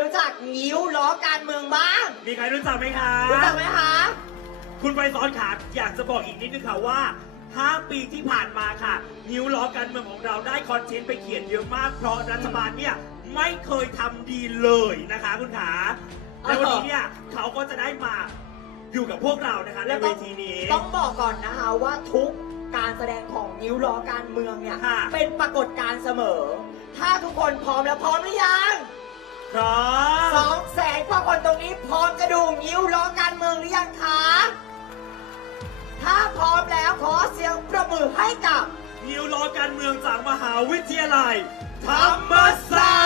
รู้จักงิ้วล้อการเมืองบ้าง มีใครรู้จักไหมคะรู้จักไหมคะ คุณไฟซ้อนขาอยากจะบอกอีกนิดนึงค่ะว่า 5 ปีที่ผ่านมาค่ะ นิ้วล้อการเมืองของเราได้คอนเทนต์ไปเขียนเยอะมาก เพราะรัฐบาลเนี่ยไม่เคยทำดีเลยนะคะ คุณขาและวันนี้เนี่ยเขาก็จะได้มาอยู่กับพวกเรานะคะในแล้วเวต้องทีนี้ ต้องบอกก่อนนะคะว่าทุกการแสดงของนิ้วล้อการเมืองเนี่ย ค่ะ เป็นปรากฏการณ์เสมอ ถ้าทุกคนพร้อมแล้วพร้อมหรือยัง พร้อสอมงแสนกว่าคนตรงนี้พร้อมจะดูนิ้วล้อการเมืองหรือยังคะ ถ้าพร้อมแล้วขอเสียงประมือให้กับ นิ้วล้อการเมืองจากมหาวิทยาลัยธรรมศา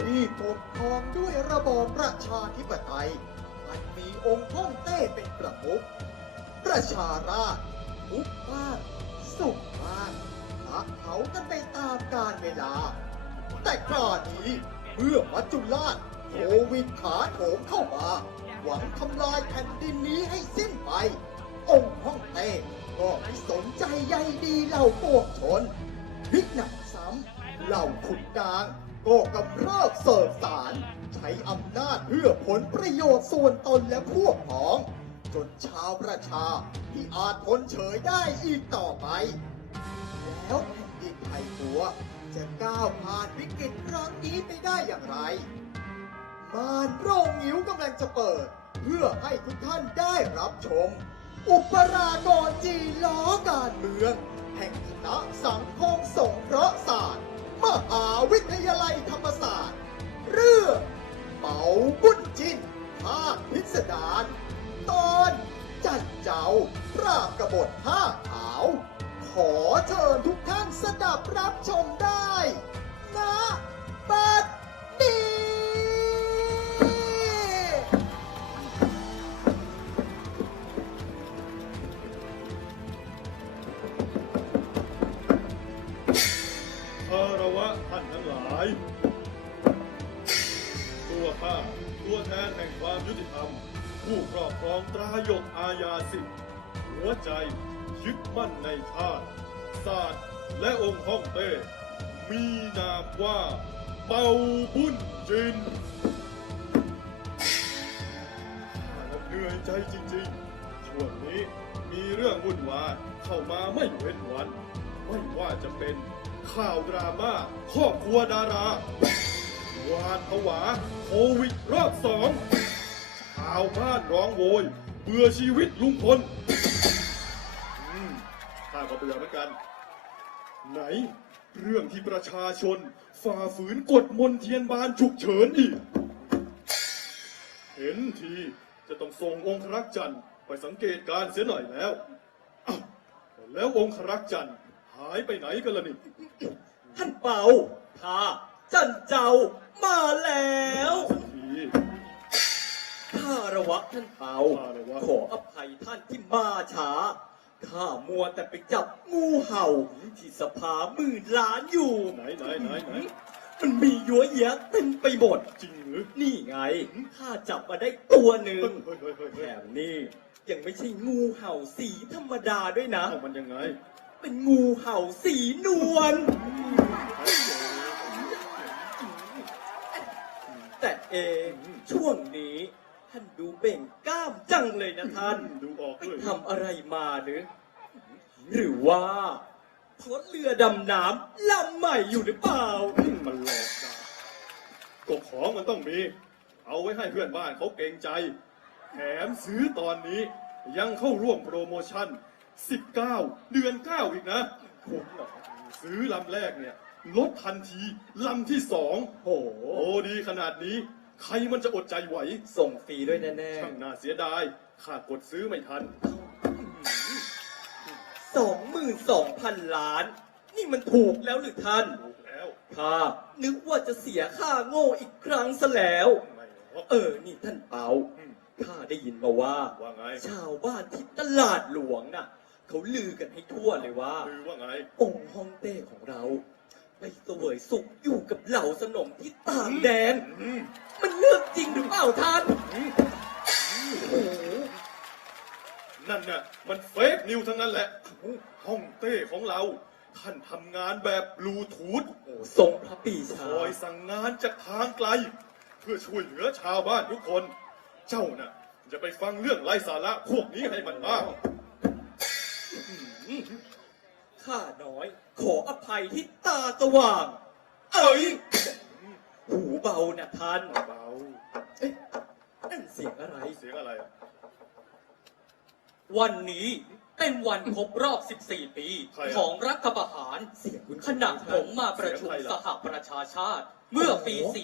ที่ปกครองด้วยระบอบประชาธิปไตยมันมีองค์ฮ่องเต้เป็นประมุข ประชาราษฎร์ทุกบ้าน สุขบ้านพักเขากันไปตามกาลเวลา แต่คราวนี้เมื่อมัจจุราชโควิดขาโถมเข้ามา หวังทำลายแผ่นดินนี้ให้สิ้นไป องค์ฮ่องเต้ก็ไม่สนใจใยดีเหล่าปวกชนพิกหนักซ้ำเหล่าขุนนาง ก็กำเริบเสบสาร ใช้อำนาจเพื่อผลประโยชน์ส่วนตนและพวกพ้อง จนชาวประชาที่อาจทนเฉยได้อีกต่อไป แล้วแผ่นดินไทยหัว จะก้าวผ่านวิกฤตครั้งนี้ไปได้อย่างไรมานโรงงิ้วกำลังจะเปิด เพื่อให้ทุกท่านได้รับชม อุปรากรจีล้อการเมือง แห่งคณะสังคมสงเคราะห์ศาสตร์ มหาวิทยาลัยธรรมศาสตร์ เรื่องเป่าบุญจินภาคพิสดารตอนจันเจ้าปราบกบฏห้าขาว ขอเชิญทุกท่านสดับรับชมได้ นะบัด ยุติธรรม ผู้ครอบครองตราหยกอาญาสิทธิ์หัวใจยึดมั่นในชาติศาสตร์และองค์ฮ่องเต้ มีนามว่าเปาบุญจินเหนื่อยใจจริงๆ ช่วงนี้มีเรื่องวุ่นวายเข้ามาไม่เว้นวัน ไม่ว่าจะเป็นข่าวดราม่าครอบครัวดาราวาดผวาโควิดรอบสองาวบ้านร้องโวยเบื่อชีวิตลุงพลข้าก็เบื่อเหมือนกัน ไหน เรื่องที่ประชาชน ฝ่าฝืนกฎมนเทียนบานฉุกเฉินอีก เห็นทีจะต้องส่งองครักษ์จันทร์ไปสังเกตการณ์เสียหน่อยแล้ว แล้วองครักษ์จันทร์หายไปไหนกันล่ะนี่ ท่านเปาข้าจันเจ้ามาแล้ว ข้าระวะท่านเปาข้าระวะขออภัยท่านที่มาช้า ข้ามัวแต่ไปจับงูเห่าที่สภาหมื่นล้านอยู่ ไหนไหนไหนไหนมันมียัวเยียเต็มไปหมด จริงหรือ นี่ไง ข้าจับมาได้ตัวหนึ่งเฮ้ยเฮ้ยเฮ้ยแถเฮ้ยมนี่ยังไม่ใช่งูเห่าสีธรรมดาด้วยนะเอ้ามันยังไง เป็นงูเห่าสีนวล แต่เองช่วงนี้ ท่านดูเบ่งกล้ามจังเลยนะท่าน ดูออกไปด้วยทำอะไรมาหรือ หรือว่าพลเรือดำน้ำลำใหม่อยู่หรือเปล่ามันหลอกนะก็ของมันต้องมี เอาไว้ให้เพื่อนบ้านเขาเกรงใจ แถมซื้อตอนนี้ยังเข้าร่วมโปรโมชั่น 19 เดือน 9 อีกนะคุ้มเหรอซื้อลำแรกเนี่ย ลดทันที ลำที่สองโห โอ้ดีขนาดนี้ ใครมันจะอดใจไหว ส่งฟรีด้วยแน่ช่างน่าเสียดายข้ากดซื้อไม่ทัน ๆสองหมื่นสองพันล้าน นี่มันถูกแล้วหรือท่านถูกแล้ว ข้านึกว่าจะเสียค่าโง่อีกครั้งซะแล้ว ไม่หรอกเออ นี่ท่านเปาอืมข้าได้ยินมาว่า ว่าไงชาวบ้านที่ตลาดหลวงน่ะ เขาลือกันให้ทั่วเลยว่า คือว่าไง องค์ฮ่องเต้ของเรา ไปเสวยสุขอยู่กับเหล่าสนมที่ต่างแดนอืมมันเรื่องจริงหรือเปล่าท่านโอ้โหนั่นน่ะมันเฟกนิวทั้งนั้นแหละห้องเต้ของเรา ท่านทำงานแบบบลูทูธโอ้ทรงพระปีคชาอยสั่งงานจากทางไกล เพื่อช่วยเหลือชาวบ้านทุกคน เจ้าน่ะจะไปฟังเรื่องไร้สาระพวกนี้ให้มันบ้างข้าน้อย ขออภัยที่ตาสว่าง เอ้ย หูเบานะท่านเบาเอ๊ะนั่นเสียงอะไร เสียงอะไรอะวันนี้เป็นวันครบรอบ 14 ปีของรัฐประหาร เสียงคุณขณะผมมาประชุมสหประชาชาติ เมื่อปีไ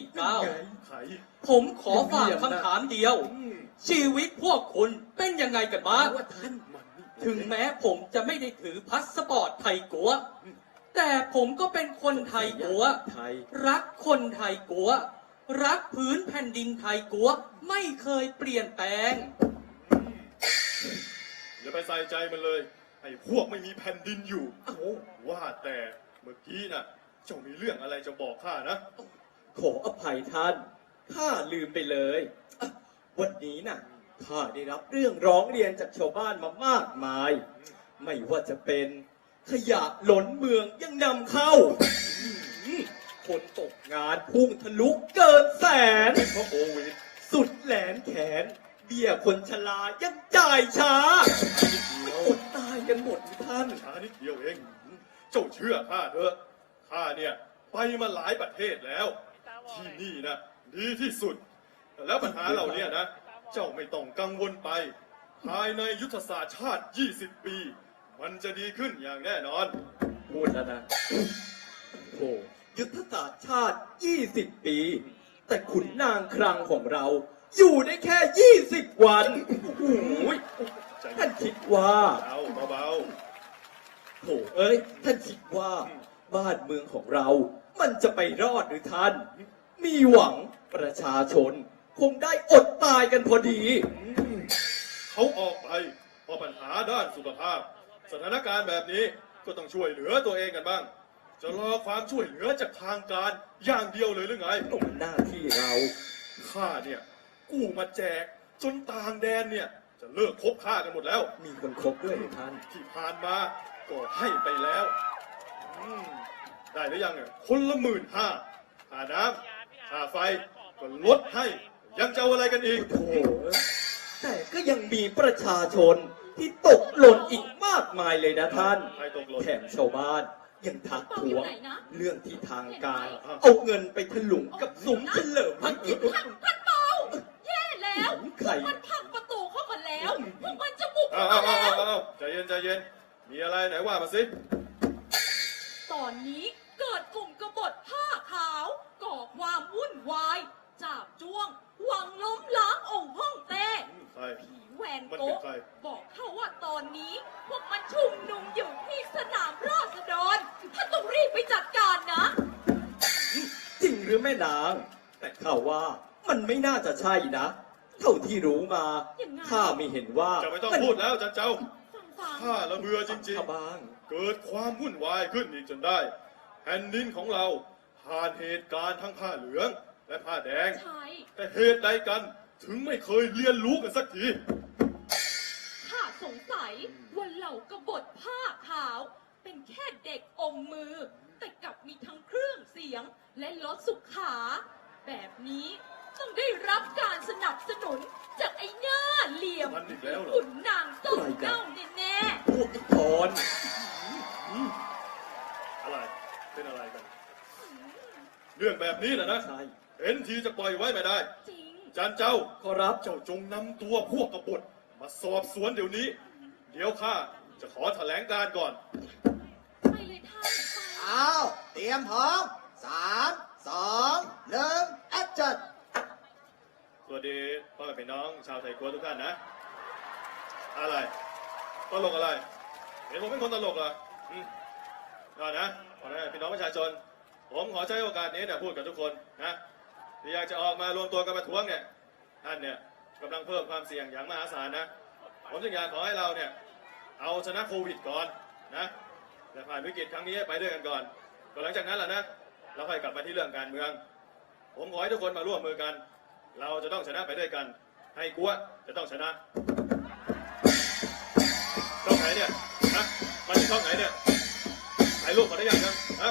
ข49ผมขอฝากคำถามเดียว อืมชีวิตพวกคุณเป็นยังไงกันบ้าง ว่าท่าน มันนี่ถึงแม้ผมจะไม่ได้ถือพาสปอร์ตไทยกัว แต่ผมก็เป็นคนไทยกัว ไทย รักคนไทยกัว รักพื้นแผ่นดินไทยกัว ไม่เคยเปลี่ยนแปลง อย่าไปใส่ใจมันเลย ไอ้พวกไม่มีแผ่นดินอยู่เอ้าว่าแต่เมื่อกี้น่ะ เจ้ามีเรื่องอะไรจะบอกข้านะ ขออภัยท่าน ข้าลืมไปเลยอะวันนี้น่ะ ข้าได้รับเรื่องร้องเรียนจากชาวบ้านมามากมาย ไม่ว่าจะเป็น ขยะหล้นเมืองยังนำเข้าอืมคนตกงานพุ่งทะลุเกินแสน เพราะโควิดสุดแหลนแขน เบี้ยคนชรายังจ่ายช้านิดเดียวอดตายกันหมดนี่ท่าน ช้านิดเดียวเอง เจ้าเชื่อข้าเถอะข้าเนี่ย ไปมาหลายประเทศแล้ว ที่นี่นะดีที่สุดแล้วปัญหาเหล่าเนี้นะ เจ้าไม่ต้องกังวลไป ภายในยุทธศาสตร์ชาติ 20 ปี มันจะดีขึ้นอย่างแน่นอน พูดแล้วนะโอ้ยุทธศาสตร์ชาติ 20 ปี แต่ขุนนางครังของเรา อยู่ได้แค่ 20 วันโอ้ยใจท่านคิดว่าเบาเบาโถเอ้ย ท่านคิดว่าบ้านเมืองของเรา มันจะไปรอดหรือท่าน มีหวังประชาชน คงได้อดตายกันพอดีๆเขาออกไปเพราะปัญหาด้านสุขภาพ สถานการณ์แบบนี้ก็ต้องช่วยเหลือตัวเองกันบ้าง จะรอความช่วยเหลือจากทางการอย่างเดียวเลยหรือไงตรงหน้าที่เรา ข้าเนี่ยกู้มาแจกจนต่างแดนเนี่ย จะเลิกคบค้ากันหมดแล้ว มีคนครบด้วยเหรอท่าน ที่ผ่านมาก็ให้ไปแล้วอืมได้หรือยังเนี่ยคนละหมื่นห้าค่าน้ำค่าไฟก็ลดให้ ยังจะเอาอะไรกันอีกโถแต่ก็ยังมีประชาชน ที่ตกหล่นอีกมากมายเลยนะท่าน ใครตกหล่นแถมชาวบ้านยังทักท้วงเปาอยู่ไหนนะเรื่องที่ทางการเห็นไหมเอาเงินไปถลุงกับซุ้มเฉลิมพระเกียรติท่านเปาแย่แล้วใครมันพังประตูเข้ามาแล้วพวกมันจะบุกอ้าเข้าวมาอ้าวแล้วอ้าวอ้าวใจเย็นใจเย็น มีอะไรไหนว่ามาสิ ใช่นะ เท่าที่รู้มายังไงข้าไม่เห็นว่าจะไม่ต้องนพูดแล้วจันเจ้าฟังฟังข้าละเมือจริงข้าบ้างๆ เกิดความวุ่นวายขึ้นอีกจนได้แผ่นดินของเราผ่านเหตุการณ์ทั้งผ้าเหลือง และผ้าแดงใช่แต่เหตุใดกันถึงไม่เคยเรียนรู้กันสักทีข้าสงสัยว่าเหล่ากบฏผ้าขาว เป็นแค่เด็กอมมือ แต่กลับมีทั้งเครื่องเสียงและรถสุขา แบบนี้ ต้องได้รับการสนับสนุน จากไอ้หน้าเหลี่ยมมันอีกแล้วเหรอ ขุนนางต้มเน่าแน่พวกไอ้พรอะไร เป็นอะไรกัน เรื่องแบบนี้นะนะ ใช่เห็นทีจะปล่อยไว้ไม่ได้ ๆจริงจันเจ้า ขอรับเจ้าจงนำตัวพวกกบฏมาสอบสวนเดี๋ยวนี้ เดี๋ยวข้าจะขอแถลงการก่อน ไปเลยท่านไป อ้าว เตรียมพร้อมสามสองหนึ่งแอคชั่น วัสดีพี่น้องชาวไทยกัวทุกท่านนะ อะไรตลกอะไร เห็นผมเป็นคนตลกเหรออืมก็นะขอให้พี่น้องประชาชน ผมขอใช้โอกาสนี้เนี่ยพูดกับทุกคนนะที่อยากจะออกมารวมตัวกันประท้วงเนี่ยท่านเนี่ยกำลังเพิ่มความเสี่ยงอย่างมหาศาลนะ ผมจึงอยากขอให้เราเนี่ยเอาชนะโควิดก่อนนะและผ่านวิกฤตครั้งนี้ไปด้วยกันก่อนก็หลังจากนั้นแหละนะเราค่อยกลับมาที่เรื่องการเมือง ผมขอให้ทุกคนมาร่วมมือกัน เราจะต้องชนะไปด้วยกัน ให้กัวจะต้องชนะช่องไหนเนี่ยฮะมาถึงช่องไหนเนี่ยถ่ายรูปก่อนได้ยังนะฮะ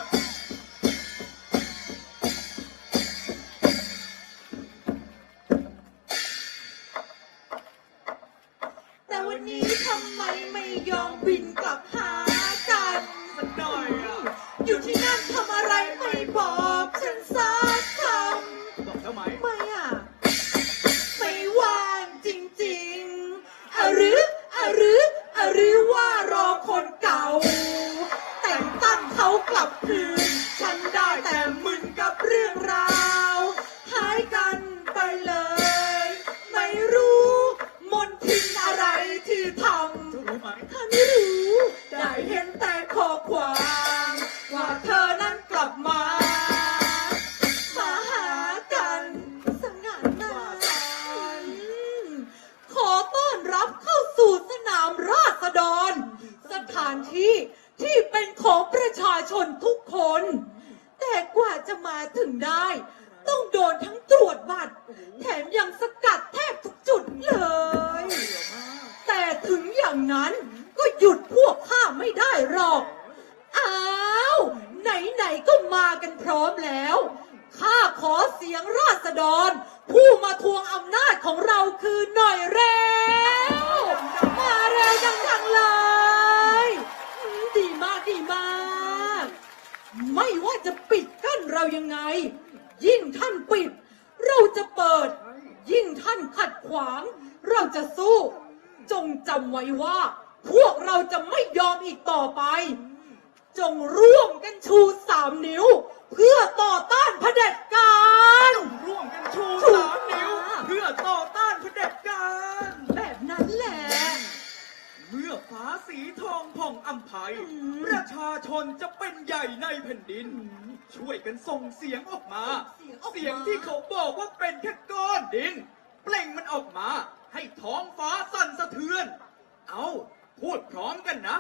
แต่วันนี้ทำไมไม่ยอมบินกลับานที่ที่เป็นของประชาชนทุกคน แต่กว่าจะมาถึงได้ จงร่วมกันชูสามนิ้ว เพื่อต่อต้านเผด็จการร่วมกันชูถูกสามนิ้ว เพื่อต่อต้านเผด็จการ แบบนั้นแหละ เมื่อฟ้าสีทองผ่องอัมภัยอืมประชาชนจะเป็นใหญ่ในแผ่นดิน ช่วยกันส่งเสียงออกมาเสียงออกมา เสียงที่เขาบอกว่าเป็นแค่ก้อนดิน เปล่งมันออกมา ให้ท้องฟ้าสั่นสะเทือน เอาพูดพร้อมกันนะ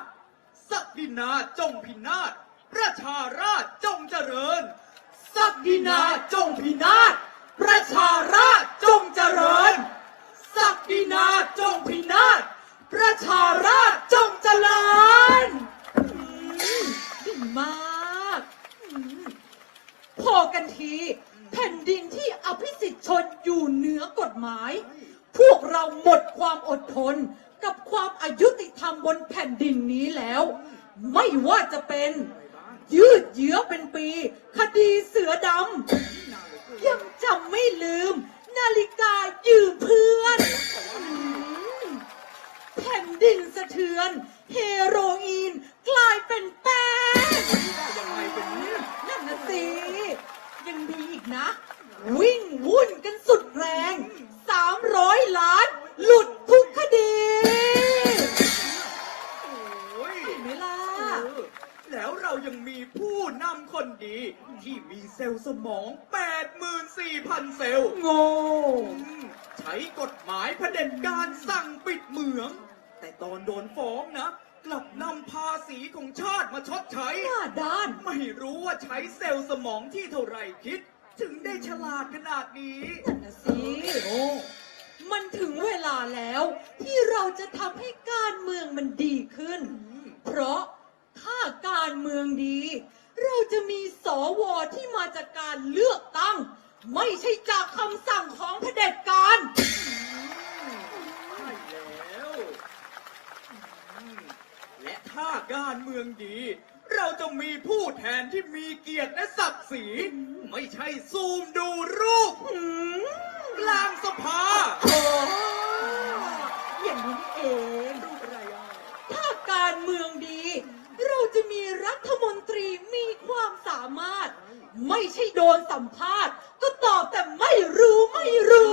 สักดินาจงพินาศประชาราชจงเจริญศักดินาจงพินาศประชาราชจงเจริญศักดินาจงพินาศประชาราชจงเจริญอืมดีมากอืมพอกันทีแผ่นดินที่อภิสิทธิชนอยู่เหนือกฎหมาย พวกเราหมดความอดทน กับความอายุติธรรมบนแผ่นดินนี้แล้ว ไม่ว่าจะเป็นยืดเยื้อเป็นปี คดีเสือดำยังจำไม่ลืม นาฬิกายืมเพื่อน แผ่นดินสะเทือน เฮโรอีนกลายเป็นแป้งยังไงเป็นเนี่ยนั่นนะสิยังมีอีกนะ วิ่งวุ่นกันสุดแรง 300 ล้าน หลุดทุกคดีโอ้ยเห็นไหมล่ะเออแล้วเรายังมีผู้นำคนดี ที่มีเซลล์สมอง 84,000 เซลล์โง่อืมใช้กฎหมายเผด็จการสั่งปิดเหมือง แต่ตอนโดนฟ้องนะ กลับนำภาษีของชาติมาชดใช้ หน้าด้าน ไม่รู้ว่าใช้เซลล์สมองที่เท่าไหรคิด ถึงได้ฉลาดขนาดนี้นั่นนะสิ มันถึงเวลาแล้ว ที่เราจะทำให้การเมืองมันดีขึ้น เพราะถ้าการเมืองดี เราจะมีสวที่มาจากการเลือกตั้ง ไม่ใช่จากคำสั่งของเผด็จการ ใช่แล้วอืมและถ้าการเมืองดี เราจะมีผู้แทนที่มีเกียรติและศักดิ์ศรี ไม่ใช่ซูมดูรูปหืมกลางสภาามารถ ไม่ใช่โดนสัมภาษณ์ ก็ตอบแต่ไม่รู้ไม่รู้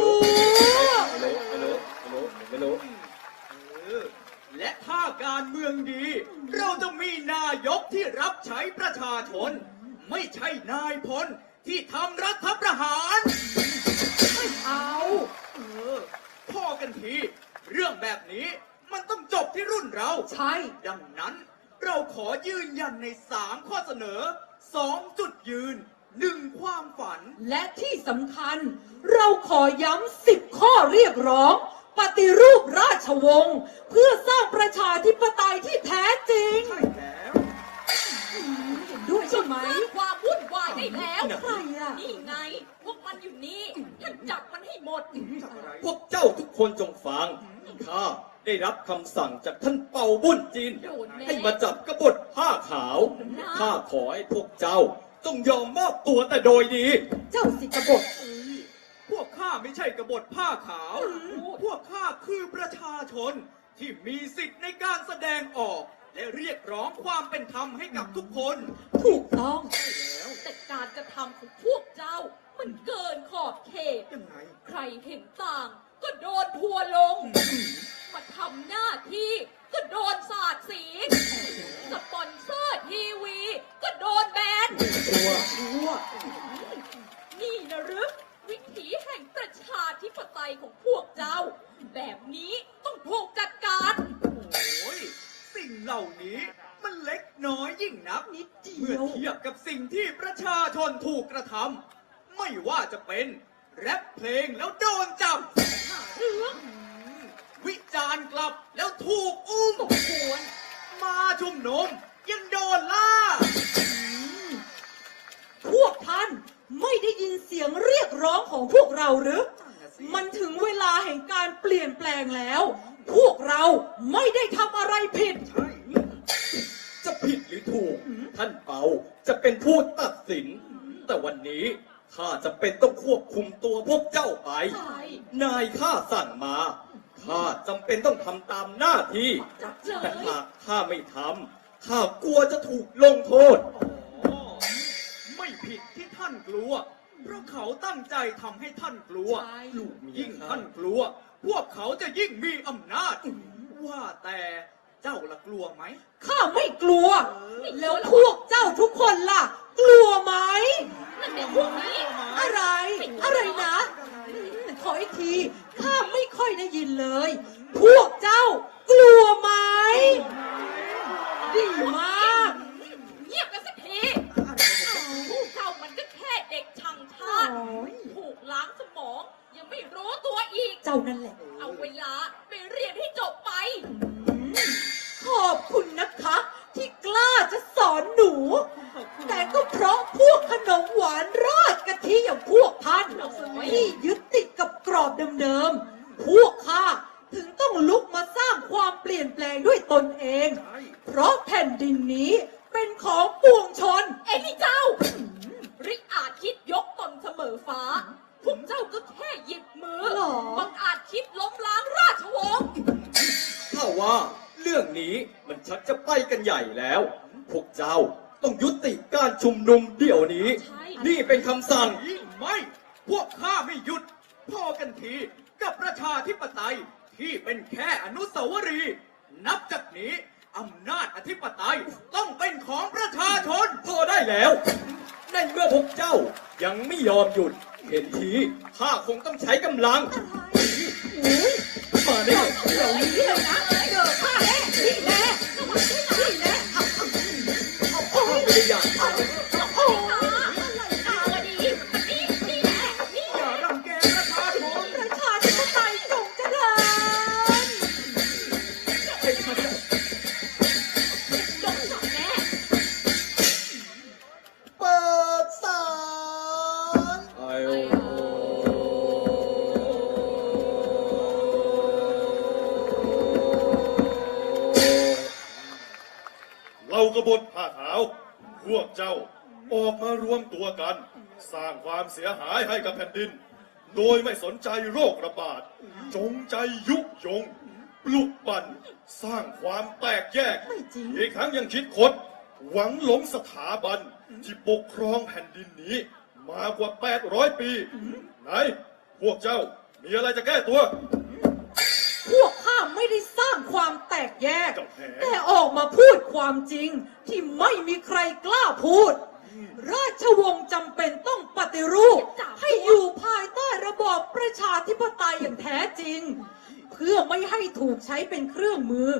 ไม่รู้ไม่รู้ไม่รู้และถ้าการเมืองดี เราจะมีนายกที่รับใช้ประชาชน ไม่ใช่นายพลที่ทำรัฐประหาร ไม่เอา เออพ่อกันที เรื่องแบบนี้มันต้องจบที่รุ่นเรา ใช่ ดังนั้นเราขอยืนยันในสามข้อเสนอ สองจุดยืนหนึ่งความฝัน และที่สำคัญ เราขอย้ำสิบข้อเรียกร้อง ปฏิรูปราชวงศ์เพื่อสร้างประชาธิปไตยที่แท้จริง ใช่แล้ว เห็นด้วยใช่ไหมสร้างความวุ่นวายได้แล้ว ใครอะนี่ไง พวกมันอยู่นี่ ท่านจับมันให้หมด พวกเจ้าทุกคนจงฟัง ข้า ได้รับคำสั่งจากท่านเป่าบุญจีนโดนแน่ให้มาจับกบฏผ้าขาว ข้าขอให้พวกเจ้าต้องยอมมอบตัวแต่โดยดี เจ้าสิกบฏพวกข้าไม่ใช่กบฏผ้าขาว พวกข้าคือประชาชนที่มีสิทธิ์ในการแสดงออก และเรียกร้องความเป็นธรรมให้กับทุกคน ถูกต้องแต่การกระทำของพวกเจ้า มันเกินขอบเขตยังไง ใครเห็นต่างก็โด ไม่ได้ทำอะไรผิด ใช่จะผิดหรือถูก ท่านเปาจะเป็นผู้ตัดสิน แต่วันนี้ข้าจะเป็นต้องควบคุมตัวพวกเจ้าไป ใช่นายข้าสั่งมาข้าจำเป็นต้องทำตามหน้าที่ จับเลแต่ย หากข้าไม่ทำข้ากลัวจะถูกลงโทษไม่ผิดที่ท่านกลัว เพราะเขาตั้งใจทำให้ท่านกลัว ใช่ ยิ่งท่านกลัว พวกเขาจะยิ่งมีอำนาจ ว่าแต่เจ้าละกลัวไหม ข้าไม่กลัว แล้วพวกเจ้าทุกคนล่ะ กลัวไหม นั่นเด็กพวกนี้ อะไร อะไรนะอืมขออีกที ข้าไม่ค่อยได้ยินเลย พวกเจ้ากลัวไหม กันใหญ่แล้ว พวกเจ้าต้องยุติการชุมนุมเดี๋ยวนี้ ใช่ นี่เป็นคำสั่งไม่ พวกข้าไม่หยุด พอกันทีกับประชาธิปไตยที่เป็นแค่อนุสาวรีย์นับจากนี้อำนาจอธิปไตยต้องเป็นของประชาชน พอได้แล้วในเมื่อพวกเจ้ายังไม่ยอมหยุด เห็นทีข้าคงต้องใช้กำลัง มาได้เดี๋ยวนี้เลยนะ กบฏผ้าขาว พวกเจ้าออกมารวมตัวกัน สร้างความเสียหายให้กับแผ่นดิน โดยไม่สนใจโรคระบาด จงใจยุยง ปลุกปั่น สร้างความแตกแยก ไม่จริง อีกทั้งยังคิดคด หวังหลงสถาบัน ที่ปกครองแผ่นดินนี้ มากว่า 800 ปี ไหน พวกเจ้ามีอะไรจะแก้ตัว พวกข ไม่ได้สร้างความแตกแยกกับแผลแต่ออกมาพูดความจริงที่ไม่มีใครกล้าพูด ราชวงศ์จำเป็นต้องปฏิรูป ให้อยู่ภายใต้ระบอบประชาธิปไตยอย่างแท้จริง เพื่อไม่ให้ถูกใช้เป็นเครื่องมือ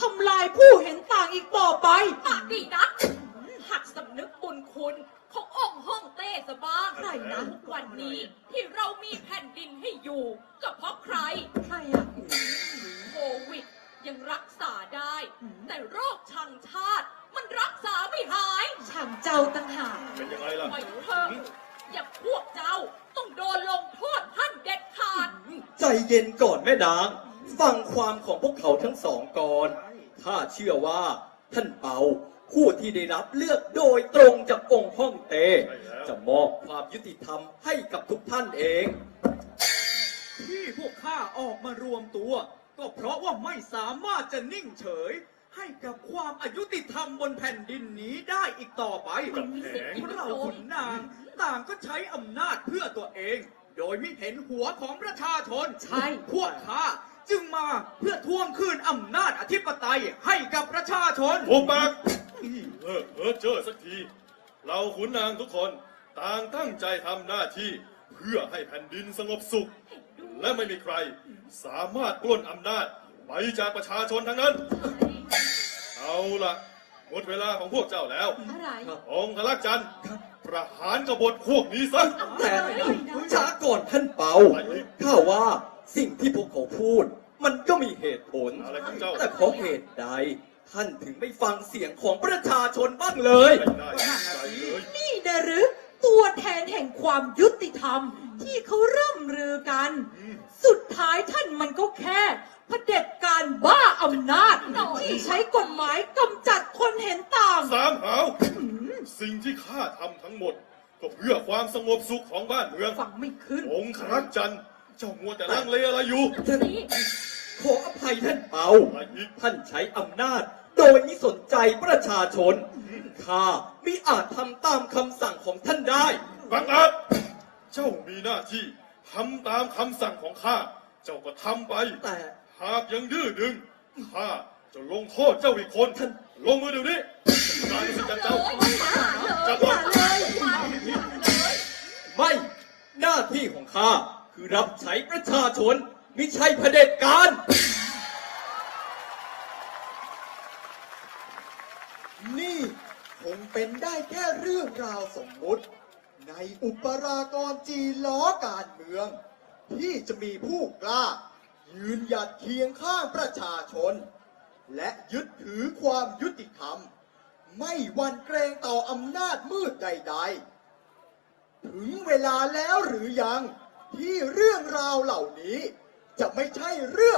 ทำลายผู้เห็นต่างอีกต่อไปปากดีนักหักสำนึกบุญคุณ ขององค์ฮ่องเต้ซะบ้างใครนะทุกวันนี้ ที่เรามีแผ่นดินให้อยู่ ก็เพราะใคร ใครอะโควิดยังรักษาได้ แต่โรคชังชาติ มันรักษาไม่หายช่างเจ้าตั้งหากเป็นยังไงล่ะ ไปเถอะอย่าพวกเจ้าต้องโดนลงโทษท่านเด็ดขาด ใจเย็นก่อนแม่นาง ฟังความของพวกเขาทั้งสองก่อน ข้าเชื่อว่าท่านเปา ผู้ที่ได้รับเลือกโดยตรงจากองค์ฮ่องเต้ใช่แล้วจะมอบความยุติธรรมให้กับทุกท่านเอง ที่พวกข้าออกมารวมตัว ก็เพราะว่าไม่สามารถจะนิ่งเฉย ให้กับความอายุติธรรมบนแผ่นดินนี้ได้อีกต่อไปกับแผงเราขุนนางต่างก็ใช้อำนาจเพื่อตัวเอง โดยไม่เห็นหัวของประชาชนใช่พวกข้าจึงมาเพื่อทวงคืนอำนาจอธิปไตยให้กับประชาชนโอ้ปาก เลิกเพ้อเจ้อสักที เราขุนนางทุกคนต่างตั้งใจทำหน้าที่เพื่อให้แผ่นดินสงบสุข และไม่มีใครสามารถปล้นอำนาจไปจากประชาชนทั้งนั้น เอาล่ะหมดเวลาของพวกเจ้าแล้ว อะไรองค์พระลักษณ์จันทร์ประหารกบฏพวกนี้ซะ แต่ช้าก่อนท่านเปาข้าว่าสิ่งที่พวกเขาพูด มันก็มีเหตุผล อะไรของเจ้า แต่เพราะเหตุใด ท่านถึงไม่ฟังเสียงของประชาชนบ้างเลยไม่ได้ใจเลย นี่นะหรือตัวแทนแห่งความยุติธรรมที่เขาร่ำลือกัน สุดท้ายท่านมันก็แค่เผด็จการบ้าอำนาจ ที่ใช้กฎหมายกำจัดคนเห็นต่าง สามหาวสิ่งที่ข้าทำทั้งหมด ก็เพื่อความสงบสุขของบ้านเมืองฟังไม่ขึ้น องค์พระลักษณ์จันทร์เจ้ามัวแต่ลังเลอะไรอยู่ ท่านขออภัยท่านเปาอะไรอีกท่านใช้อำนาจ โดยไม่สนใจประชาชน ข้าไม่อาจทำตามคำสั่งของท่านได้ บังอาจเจ้ามีหน้าที่ทำตามคำสั่งของข้า เจ้าก็ทำไป แต่ หากยังดื้อดึง ข้าจะลงโทษเจ้าอีกคน ลงมือเดี๋ยวนี้การสิจันเจ้า จับไว้ไม่ หน้าที่ของข้าคือรับใช้ประชาชน ไม่ใช่เผด็จการ นี่คง เป็นได้แค่เรื่องราวสมมุติ ในอุปรากรจีล้อการเมือง ที่จะมีผู้กล้า ยืนหยัดเคียงข้างประชาชน และยึดถือความยุติธรรม ไม่หวั่นเกรงต่ออำนาจมืดใด ๆ ถึงเวลาแล้วหรือยังที่เรื่องราวเหล่านี้จะไม่ใช่เรื่อง